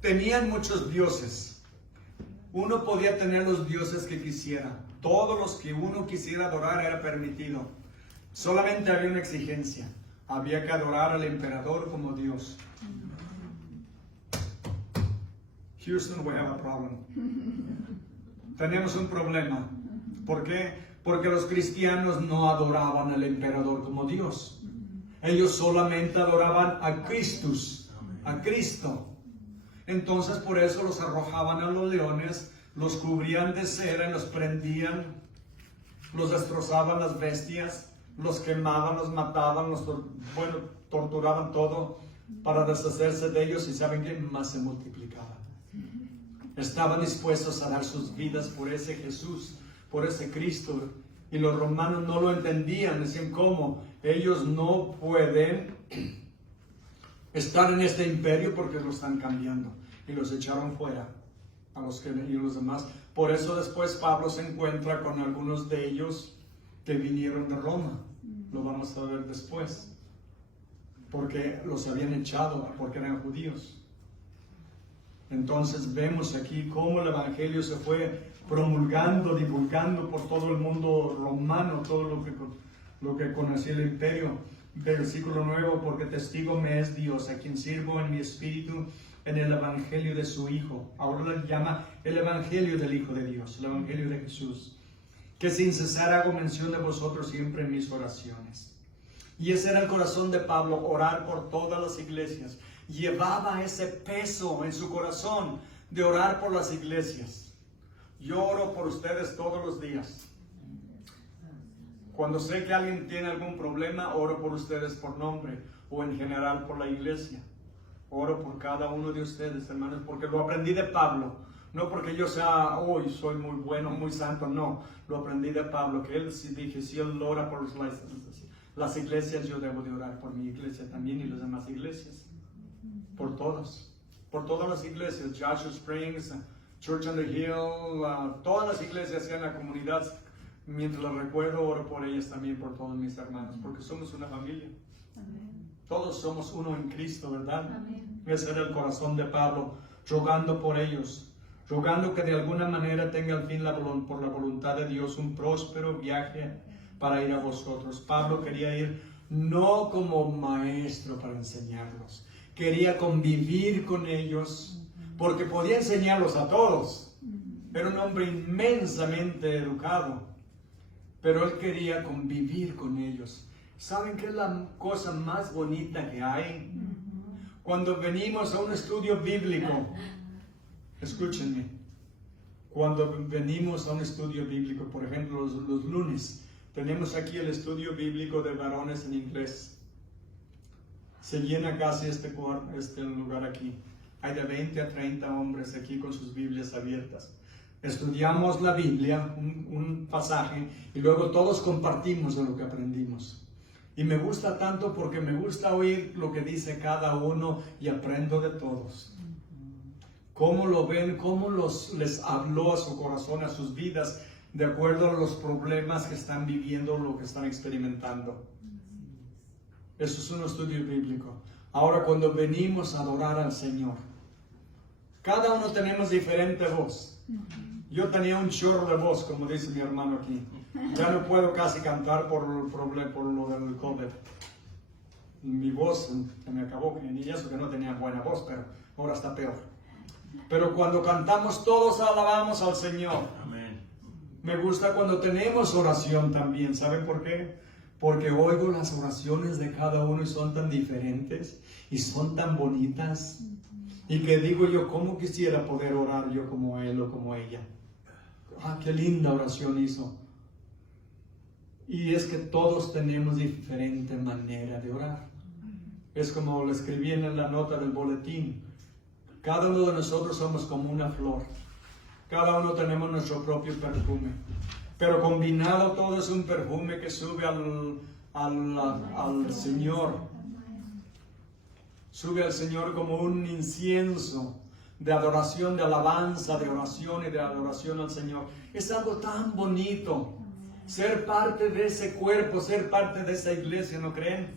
tenían muchos dioses. Uno podía tener los dioses que quisiera. Todos los que uno quisiera adorar era permitido. Solamente había una exigencia. Había que adorar al emperador como Dios. Houston, we have a problem. Tenemos un problema. ¿Por qué? Porque los cristianos no adoraban al emperador como Dios. Ellos solamente adoraban a Christus, a Cristo. Entonces por eso los arrojaban a los leones, los cubrían de cera y los prendían, los destrozaban las bestias, los quemaban, los mataban, torturaban todo para deshacerse de ellos, y ¿saben qué? Más se multiplicaban. Estaban dispuestos a dar sus vidas por ese Jesús, por ese Cristo, y los romanos no lo entendían. Decían, ¿cómo? Ellos no pueden estar en este imperio porque lo están cambiando, y los echaron fuera a los que y los demás. Por eso después Pablo se encuentra con algunos de ellos que vinieron de Roma. Lo vamos a ver después, porque los habían echado porque eran judíos. Entonces vemos aquí cómo el evangelio se fue promulgando, divulgando por todo el mundo romano, todo lo que conocía el imperio. Versículo 9, porque testigo me es Dios, a quien sirvo en mi espíritu en el evangelio de su Hijo. Ahora le llama el evangelio del Hijo de Dios, el evangelio de Jesús, que sin cesar hago mención de vosotros siempre en mis oraciones. Y ese era el corazón de Pablo, orar por todas las iglesias. Llevaba ese peso en su corazón de orar por las iglesias. Yo oro por ustedes todos los días. Cuando sé que alguien tiene algún problema, oro por ustedes por nombre, o en general por la iglesia. Oro por cada uno de ustedes, hermanos, porque lo aprendí de Pablo. No porque yo sea, hoy soy muy bueno, muy santo, no. Lo aprendí de Pablo, que él dije, si él ora por las iglesias, yo debo de orar por mi iglesia también y las demás iglesias. Por todas las iglesias, Joshua Springs, Church on the Hill, todas las iglesias en la comunidad. Mientras las recuerdo, oro por ellas también, por todos mis hermanos, porque somos una familia. Amén. Todos somos uno en Cristo, ¿verdad? Amén. Ese era el corazón de Pablo, rogando por ellos, rogando que de alguna manera tenga al fin por la voluntad de Dios un próspero viaje para ir a vosotros. Pablo quería ir no como maestro para enseñarlos, quería convivir con ellos, porque podía enseñarlos a todos. Era un hombre inmensamente educado, pero él quería convivir con ellos. ¿Saben qué es la cosa más bonita que hay? Cuando venimos a un estudio bíblico, escúchenme, cuando venimos a un estudio bíblico, por ejemplo, los lunes, tenemos aquí el estudio bíblico de varones en inglés. Se llena casi este lugar aquí. Hay de 20 a 30 hombres aquí con sus Biblias abiertas. Estudiamos la Biblia, un pasaje, y luego todos compartimos de lo que aprendimos. Y me gusta tanto porque me gusta oír lo que dice cada uno y aprendo de todos. Cómo lo ven, cómo les habló a su corazón, a sus vidas, de acuerdo a los problemas que están viviendo, lo que están experimentando. Eso es un estudio bíblico. Ahora, cuando venimos a adorar al Señor, cada uno tenemos diferente voz. Yo tenía un chorro de voz, como dice mi hermano aquí. Ya no puedo casi cantar por lo del COVID. Mi voz se me acabó, y eso que no tenía buena voz, pero ahora está peor. Pero cuando cantamos, todos alabamos al Señor. Amén. Me gusta cuando tenemos oración también. ¿Saben por qué? Porque oigo las oraciones de cada uno y son tan diferentes y son tan bonitas. Y que digo yo, ¿cómo quisiera poder orar yo como él o como ella? Ah, qué linda oración hizo. Y es que todos tenemos diferente manera de orar. Es como lo escribí en la nota del boletín. Cada uno de nosotros somos como una flor. Cada uno tenemos nuestro propio perfume. Pero combinado todo es un perfume que sube al Señor. Sube al Señor como un incienso de adoración, de alabanza, de oración y de adoración al Señor. Es algo tan bonito ser parte de ese cuerpo, ser parte de esa iglesia, ¿no creen?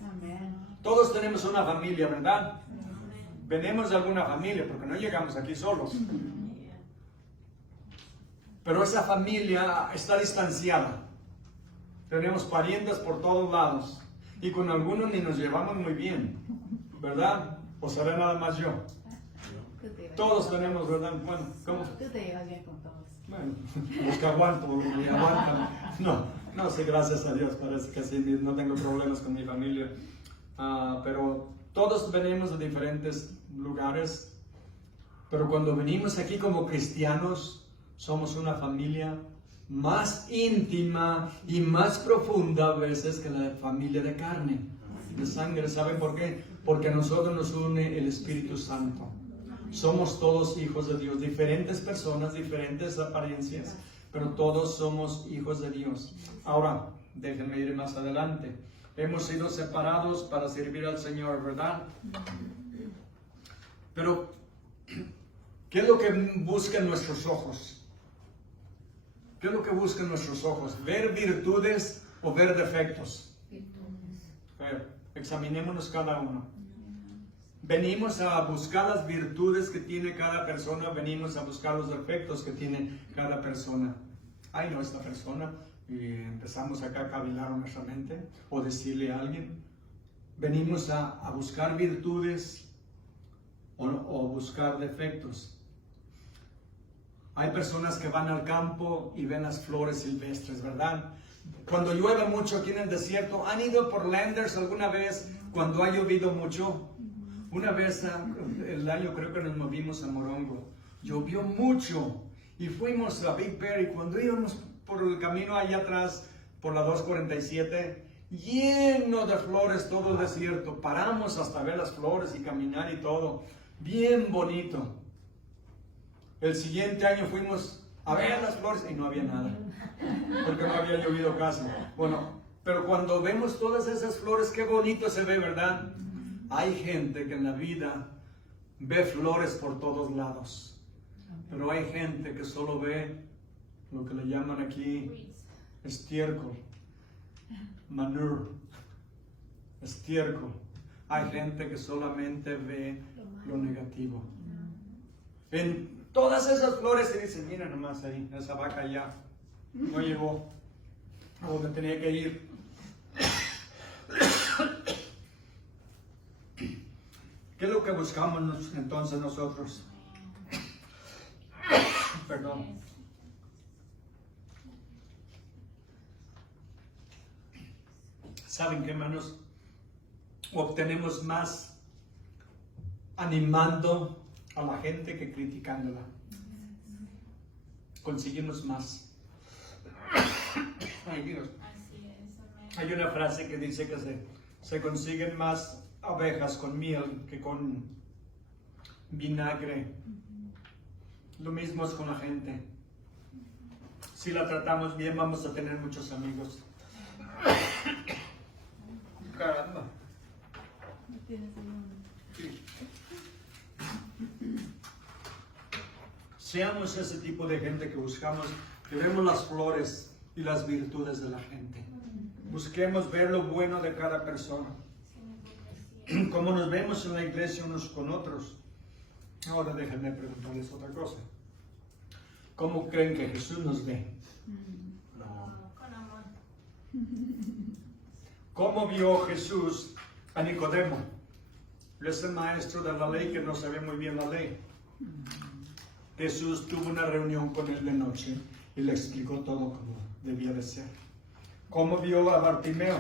Todos tenemos una familia, ¿verdad? Venimos de alguna familia, porque no llegamos aquí solos. Pero esa familia está distanciada. Tenemos parientes por todos lados. Y con algunos ni nos llevamos muy bien, ¿verdad? ¿O será nada más yo? Todos tenemos, ¿verdad? Bueno, ¿cómo? Tú te llevas bien con todos. Bueno, los que aguanto, los que aguantan. No sé, gracias a Dios, parece que sí, no tengo problemas con mi familia. Pero todos venimos de diferentes lugares. Pero cuando venimos aquí como cristianos, somos una familia más íntima y más profunda a veces que la familia de carne, de sangre. ¿Saben por qué? Porque a nosotros nos une el Espíritu Santo. Somos todos hijos de Dios, diferentes personas, diferentes apariencias, pero todos somos hijos de Dios. Ahora, déjenme ir más adelante. Hemos sido separados para servir al Señor, ¿verdad? Pero, ¿qué es lo que buscan nuestros ojos? ¿Qué es lo que buscan nuestros ojos? ¿Ver virtudes o ver defectos? A ver, examinémonos cada uno. Venimos a buscar las virtudes que tiene cada persona, venimos a buscar los defectos que tiene cada persona. Ay, no, esta persona, y empezamos acá a cavilar nuestra mente, o decirle a alguien. Venimos a buscar virtudes o buscar defectos. Hay personas que van al campo y ven las flores silvestres, ¿verdad? Cuando llueve mucho aquí en el desierto, ¿han ido por Landers alguna vez cuando ha llovido mucho? Una vez, el año creo que nos movimos a Morongo, llovió mucho y fuimos a Big Bear, y cuando íbamos por el camino allá atrás, por la 247, lleno de flores, todo el desierto, paramos hasta ver las flores y caminar y todo, bien bonito. El siguiente año fuimos a ver las flores y no había nada, porque no había llovido casi. Bueno, pero cuando vemos todas esas flores, qué bonito se ve, ¿verdad? Hay gente que en la vida ve flores por todos lados, pero hay gente que solo ve lo que le llaman aquí estiércol, manure, estiércol. Hay gente que solamente ve lo negativo. En todas esas flores se dicen, mira nomás ahí, esa vaca ya no llegó a donde tenía que ir. ¿Qué es lo que buscamos entonces nosotros? Perdón. ¿Saben qué, hermanos? Obtenemos más animando a la gente que criticándola. Conseguimos más. Ay, Dios. Hay una frase que dice que se consiguen más abejas con miel que con vinagre. Lo mismo es con la gente. Si la tratamos bien, vamos a tener muchos amigos. Caramba. Sí. Seamos ese tipo de gente que buscamos, que vemos las flores y las virtudes de la gente. Busquemos ver lo bueno de cada persona. Como nos vemos en la iglesia unos con otros. Ahora déjenme preguntarles otra cosa. ¿Cómo creen que Jesús nos ve? Con amor. ¿Cómo vio Jesús a Nicodemo? Ese maestro de la ley que no sabe muy bien la ley. Jesús tuvo una reunión con él de noche y le explicó todo como debía de ser. ¿Cómo vio a Bartimeo?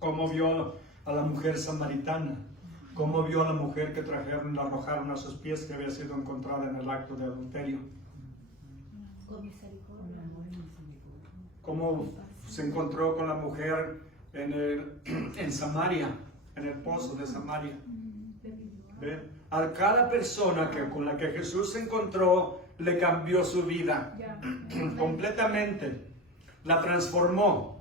¿Cómo vio a la mujer samaritana? cómo vio a la mujer que trajeron y la arrojaron a sus pies, que había sido encontrada en el acto de adulterio. Con misericordia. Cómo se encontró con la mujer en Samaria, en el pozo de Samaria. ¿Ve? A cada persona con la que Jesús se encontró, le cambió su vida completamente, la transformó.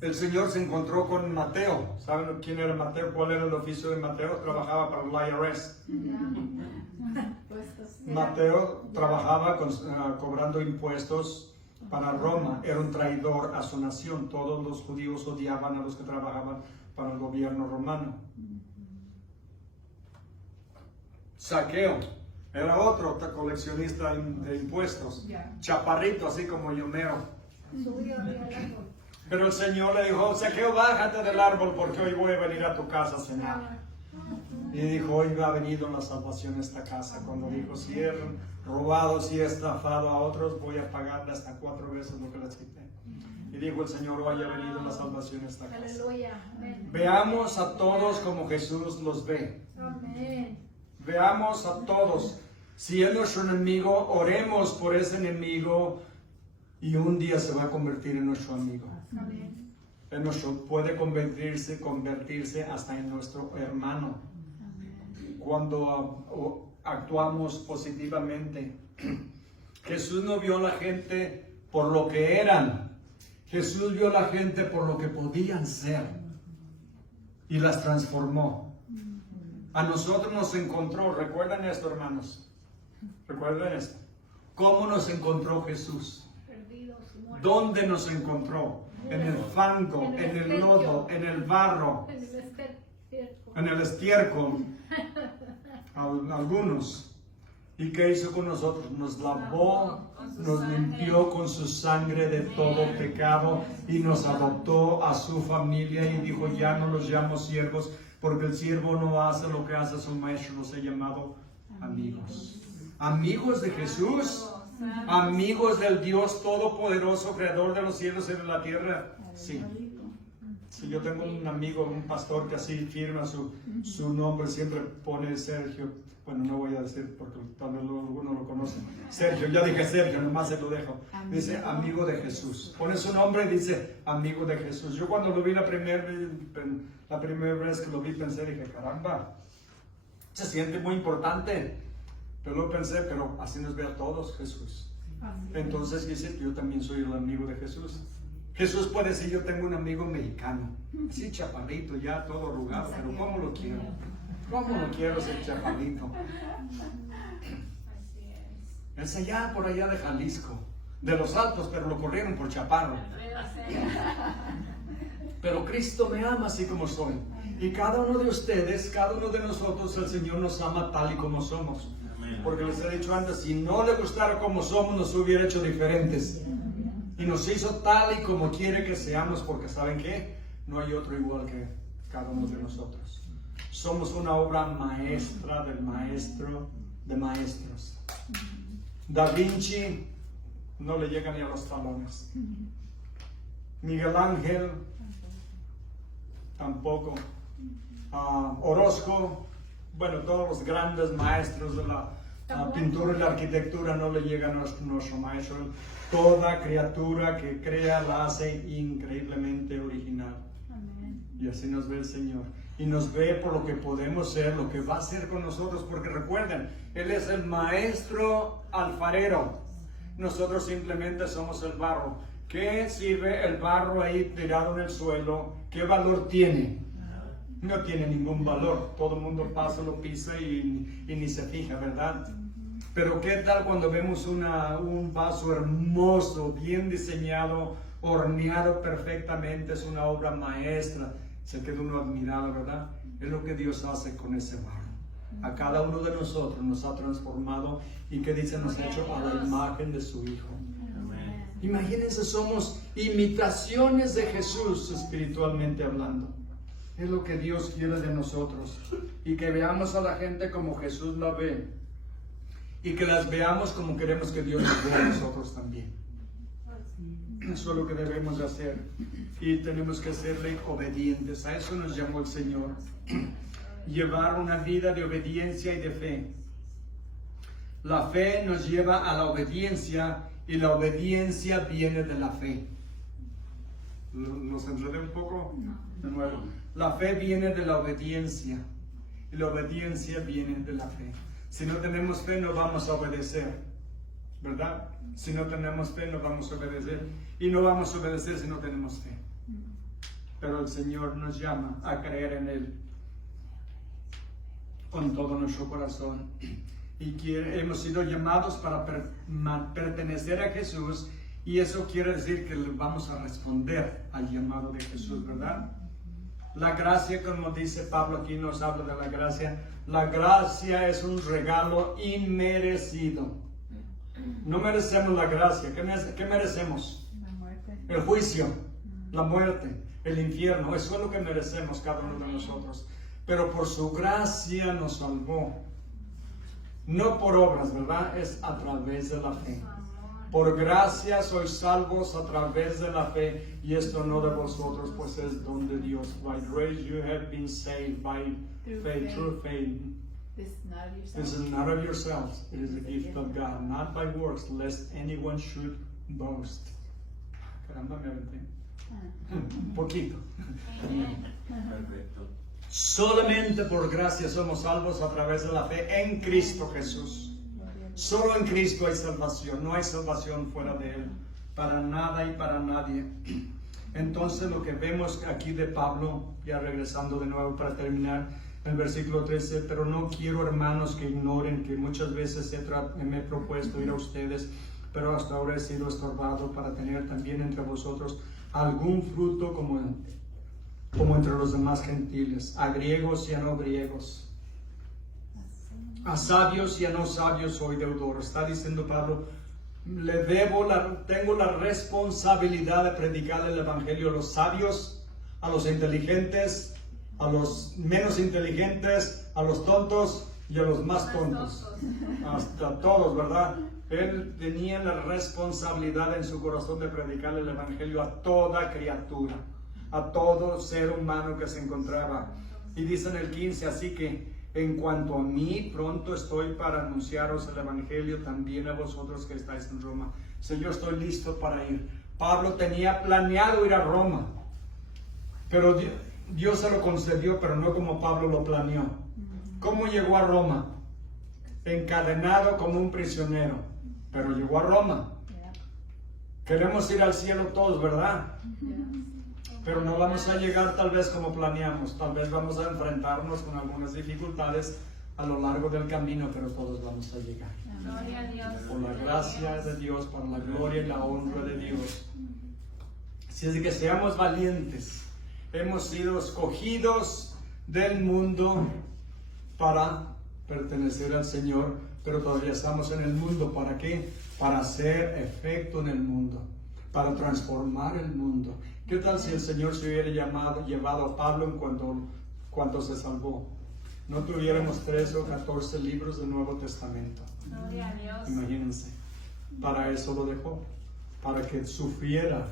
El Señor se encontró con Mateo. ¿Saben quién era Mateo? ¿Cuál era el oficio de Mateo? Trabajaba para el IRS. Mateo trabajaba cobrando impuestos para Roma. Era un traidor a su nación. Todos los judíos odiaban a los que trabajaban para el gobierno romano. Zaqueo era otro coleccionista de impuestos. Chaparrito, así como yo mero. Pero el Señor le dijo: Zaqueo, bájate del árbol porque hoy voy a venir a tu casa a cenar. Y dijo: hoy ha venido la salvación a esta casa. Cuando dijo: si he robado, si he estafado a otros, voy a pagarle hasta 4 veces lo que les quité. Y dijo el Señor: hoy ha venido la salvación a esta casa. Veamos a todos como Jesús los ve. Veamos a todos. Si es nuestro enemigo, oremos por ese enemigo y un día se va a convertir en nuestro amigo. Puede convertirse hasta en nuestro hermano. Cuando actuamos positivamente. Jesús no vio a la gente por lo que eran. Jesús vio a la gente por lo que podían ser y las transformó. A nosotros nos encontró. ¿Recuerdan esto, hermanos? ¿Recuerdan esto? ¿Cómo nos encontró Jesús? ¿Dónde nos encontró? En el fango, en el lodo, en el barro, en el estiércol. Algunos. ¿Y qué hizo con nosotros? Nos lavó, nos limpió con su sangre de todo pecado y nos adoptó a su familia y dijo: ya no los llamo siervos, porque el siervo no hace lo que hace su maestro. Los he llamado amigos. Amigos de Jesús. Amigos del Dios Todopoderoso, Creador de los cielos y de la tierra. Sí. Sí, yo tengo un amigo, un pastor que así firma su nombre, siempre pone Sergio. Bueno, no voy a decir porque tal vez alguno lo conoce. Sergio, ya dije Sergio, nomás se lo dejo. Dice amigo de Jesús. Pone su nombre y dice amigo de Jesús. Yo cuando lo vi la primera vez que lo vi pensé, dije: caramba, se siente muy importante. Pero lo pensé, pero así nos ve a todos Jesús. Entonces dice: yo también soy el amigo de Jesús. Jesús puede decir: yo tengo un amigo mexicano, así chaparrito, ya todo arrugado, pero ¿cómo lo quiero? ¿Cómo lo quiero ese chaparrito? Es allá, por allá de Jalisco, de los Altos, pero lo corrieron por chaparro. Pero Cristo me ama así como soy. Y cada uno de ustedes, cada uno de nosotros, el Señor nos ama tal y como somos. Porque les he dicho antes, si no le gustara como somos, nos hubiera hecho diferentes. Y nos hizo tal y como quiere que seamos, porque ¿saben qué? No hay otro igual que cada uno de nosotros. Somos una obra maestra del maestro de maestros. Da Vinci no le llega ni a los talones. Miguel Ángel tampoco. Orozco, bueno, todos los grandes maestros de la pintura y la arquitectura no le llega a nuestro maestro. Toda criatura que crea la hace increíblemente original. Y así nos ve el Señor. Y nos ve por lo que podemos ser, lo que va a hacer con nosotros. Porque recuerden, Él es el maestro alfarero. Nosotros simplemente somos el barro. ¿Qué sirve el barro ahí tirado en el suelo? ¿Qué valor tiene? No tiene ningún valor. Todo el mundo pasa, lo pisa y ni se fija, ¿verdad? Pero ¿qué tal cuando vemos un vaso hermoso, bien diseñado, horneado perfectamente? Es una obra maestra. Se queda uno admirado, ¿verdad? Es lo que Dios hace con ese barro. A cada uno de nosotros nos ha transformado y ¿qué dice? Nos ha hecho a la imagen de su Hijo. Imagínense, somos imitaciones de Jesús espiritualmente hablando. Es lo que Dios quiere de nosotros. Y que veamos a la gente como Jesús la ve. Y que las veamos como queremos que Dios nos vea a nosotros también. Eso es lo que debemos hacer. Y tenemos que serle obedientes. A eso nos llamó el Señor. Llevar una vida de obediencia y de fe. La fe nos lleva a la obediencia y la obediencia viene de la fe. ¿Los enredé un poco? De nuevo. La fe viene de la obediencia y la obediencia viene de la fe. Si no tenemos fe no vamos a obedecer, ¿verdad? Si no tenemos fe no vamos a obedecer y no vamos a obedecer si no tenemos fe. Pero el Señor nos llama a creer en Él con todo nuestro corazón. Y hemos sido llamados para pertenecer a Jesús, y eso quiere decir que vamos a responder al llamado de Jesús, ¿verdad? La gracia, como dice Pablo aquí, nos habla de la gracia. La gracia es un regalo inmerecido. No merecemos la gracia. ¿Qué merecemos? La muerte. El juicio, la muerte, el infierno. Eso es lo que merecemos cada uno de nosotros. Pero por su gracia nos salvó. No por obras, ¿verdad? Es a través de la fe. Por gracia sois salvos a través de la fe, y esto no de vosotros, pues es don de Dios. By grace you have been saved by faith, through faith. This is not of yourselves, it is a gift of God, not by works, lest anyone should boast. Caramba, me aventé. Un poquito. Perfecto. Solamente por gracia somos salvos a través de la fe en Cristo Jesús. Solo en Cristo hay salvación, no hay salvación fuera de Él, para nada y para nadie. Entonces lo que vemos aquí de Pablo, ya regresando de nuevo para terminar, el versículo 13, pero no quiero, hermanos, que ignoren que muchas veces me he propuesto ir a ustedes, pero hasta ahora he sido estorbado para tener también entre vosotros algún fruto como entre los demás gentiles, a griegos y a no griegos. A sabios y a no sabios soy deudor. Está diciendo Pablo, tengo la responsabilidad de predicar el evangelio a los sabios, a los inteligentes, a los menos inteligentes, a los tontos y a los más tontos. Hasta todos, ¿verdad? Él tenía la responsabilidad en su corazón de predicar el evangelio a toda criatura, a todo ser humano que se encontraba. Y dice en el 15, así que en cuanto a mí, pronto estoy para anunciaros el evangelio también a vosotros que estáis en Roma. Si yo estoy listo para ir. Pablo tenía planeado ir a Roma, pero Dios se lo concedió, pero no como Pablo lo planeó. ¿Cómo llegó a Roma? Encadenado como un prisionero, pero llegó a Roma. Queremos ir al cielo todos, ¿verdad? Pero no vamos a llegar tal vez como planeamos. Tal vez vamos a enfrentarnos con algunas dificultades a lo largo del camino, pero todos vamos a llegar. Gloria a Dios. Por la gracia de Dios, para la gloria y la honra de Dios. Así es que seamos valientes. Hemos sido escogidos del mundo para pertenecer al Señor, pero todavía estamos en el mundo. ¿Para qué? Para hacer efecto en el mundo, para transformar el mundo. ¿Qué tal si el Señor se hubiera llevado a Pablo en cuanto se salvó? No tuviéramos 13 o 14 libros del Nuevo Testamento. Gloria a Dios. Imagínense. Para eso lo dejó, para que sufriera,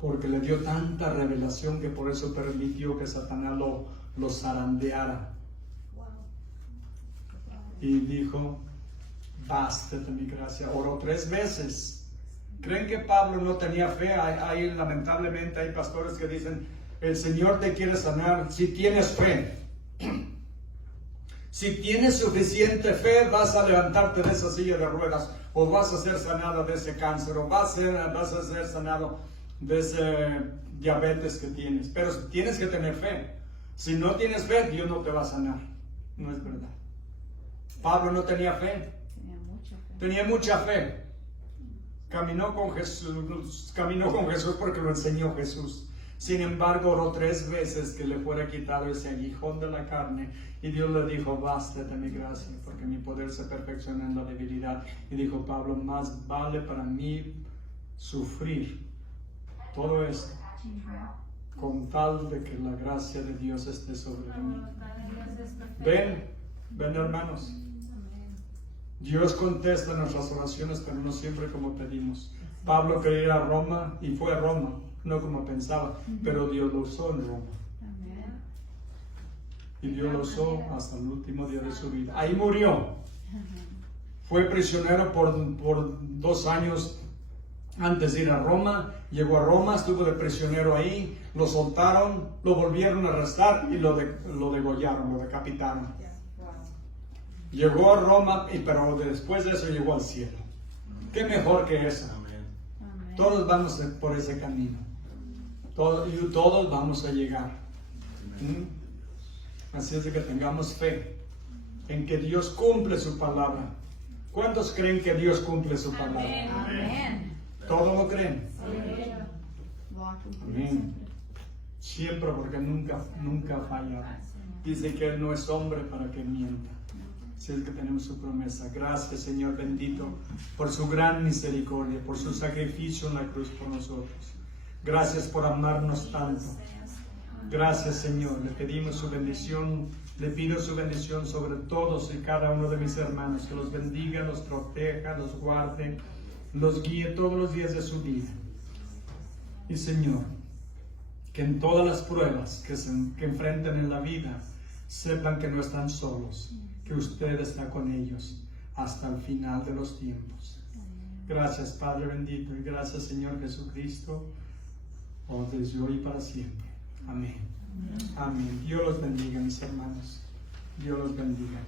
porque le dio tanta revelación que por eso permitió que Satanás lo zarandeara. Y dijo, bástate mi gracia. Oró 3 veces. ¿Creen que Pablo no tenía fe? Lamentablemente hay pastores que dicen, el Señor te quiere sanar si tienes fe. Si tienes suficiente fe, vas a levantarte de esa silla de ruedas, o vas a ser sanado de ese cáncer, o vas a ser sanado de ese diabetes que tienes. Pero tienes que tener fe. Si no tienes fe, Dios no te va a sanar. No es verdad. Pablo no tenía fe. Tenía mucha fe. Caminó con Jesús porque lo enseñó Jesús. Sin embargo, oró 3 veces que le fuera quitado ese aguijón de la carne, y Dios le dijo, bástate mi gracia, porque mi poder se perfecciona en la debilidad. Y dijo Pablo, más vale para mí sufrir todo esto, con tal de que la gracia de Dios esté sobre mí. Ven hermanos. Dios contesta nuestras oraciones, pero no siempre como pedimos. Pablo quería ir a Roma y fue a Roma, no como pensaba, pero Dios lo usó en Roma. Amén. Y Dios lo usó hasta el último día de su vida. Ahí murió. Fue prisionero por 2 años antes de ir a Roma. Llegó a Roma, estuvo de prisionero ahí, lo soltaron, lo volvieron a arrestar y lo degollaron, lo decapitaron. Llegó a Roma, pero después de eso llegó al cielo. ¿Qué mejor que eso? Amén. Todos vamos por ese camino. Todos vamos a llegar. Así es de que tengamos fe en que Dios cumple su palabra. ¿Cuántos creen que Dios cumple su palabra? Amén. Amén. ¿Todos lo creen? Lo ha cumplido Amén. Siempre, porque nunca falla. Dice que Él no es hombre para que mienta. Así es que tenemos su promesa. Gracias, Señor bendito, por su gran misericordia, por su sacrificio en la cruz por nosotros. Gracias por amarnos tanto. Gracias, Señor. Le pedimos su bendición. Le pido su bendición sobre todos y cada uno de mis hermanos. Que los bendiga, los proteja, los guarde, los guíe todos los días de su vida. Y, Señor, que en todas las pruebas que enfrentan en la vida, sepan que no están solos, que usted está con ellos hasta el final de los tiempos. Gracias, Padre bendito, y gracias, Señor Jesucristo, desde hoy y para siempre. Amén. Amén. Dios los bendiga, mis hermanos. Dios los bendiga.